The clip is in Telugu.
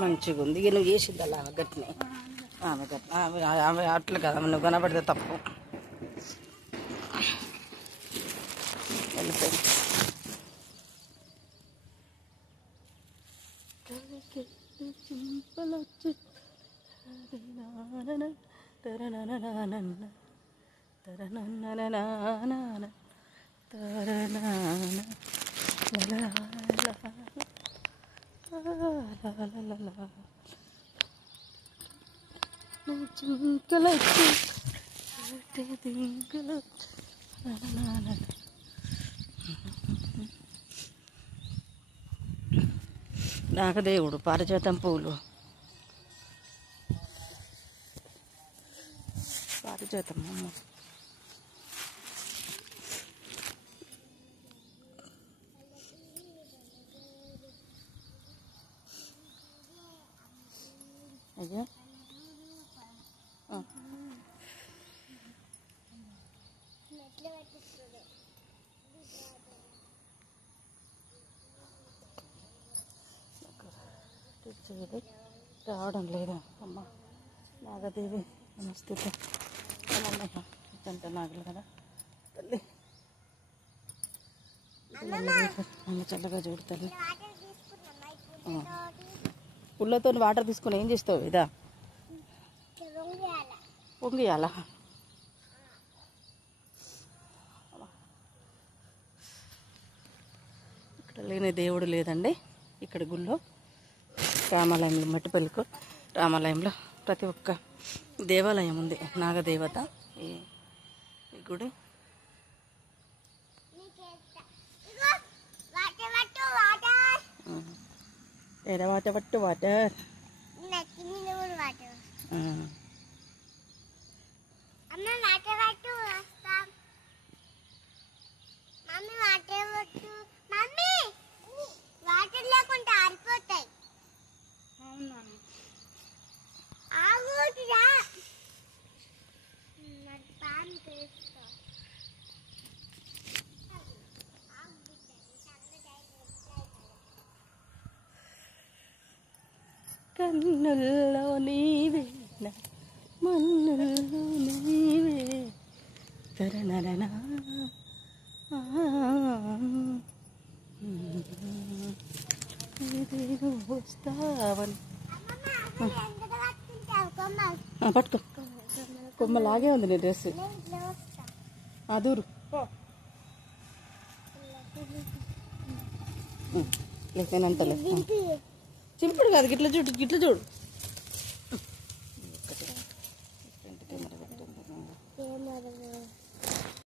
మంచిగా ఉంది. ఇక నువ్వు చేసింది అలా ఆమె గట్టిని, ఆమె గట్టి ఆమె అట్లా కదా, నువ్వు కనబడితే తప్పు. వెళ్ళిపోయింది. నాగదేవుడు పారిజాతం పూలు, పారిజాతం అమ్మ. అయ్యా రావడం లేదా అమ్మ. నాగదేవి నమస్తే అంటే నాగలు కదా తల్లి, అమ్మ చల్లగా చూడు తల్లి. పుల్లతో వాటర్ తీసుకుని ఏం చేస్తావు? ఇదా పొంగియాలా? ఇక్కడ లేని దేవుడు లేదండి. ఇక్కడ గుళ్ళో రామాలయంలో, మట్టిపల్లికు రామాలయంలో ప్రతి ఒక్క దేవాలయం ఉంది. నాగదేవత ఈ గుడి. ఎడ వాటర్ పట్టు వాటర్ వాటర్ లేకుండా ఆరిపోతాయి. కన్నుల్లో నీవే మన్నుల్లో నీవే తరణనా వస్తావని పట్టుకో. కొమ్మలాగే ఉంది నీ డ్రెస్. అదూరు లేకనంతలే. చింపుడు కాదు, గిట్ల చూడు, గిట్ల చూడు.